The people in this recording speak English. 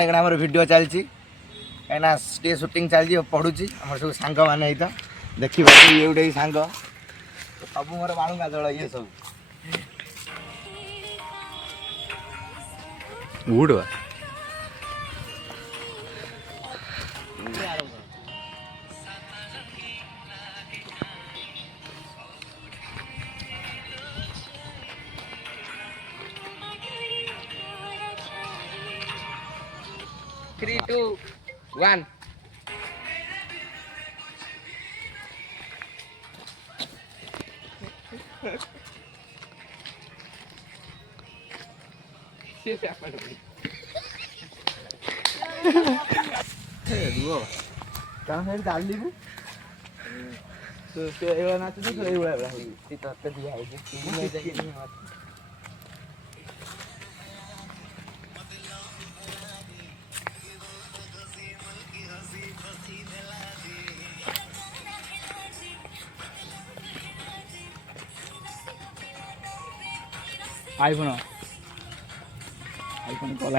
आमर वीडियो चलती कहीं टे सुटिंग चलती पढ़ुची आम सब सांग मैंने तो देखी ये गोटे सांग सब मोर बाणुगा दल ये सब ऊड़ 3, 2, 1. Siapa dulu? Dua. Sekarang saya tali bu. Hewan itu tuh selalu berapa? Kita dia aja. Ini aja ini. iPhone call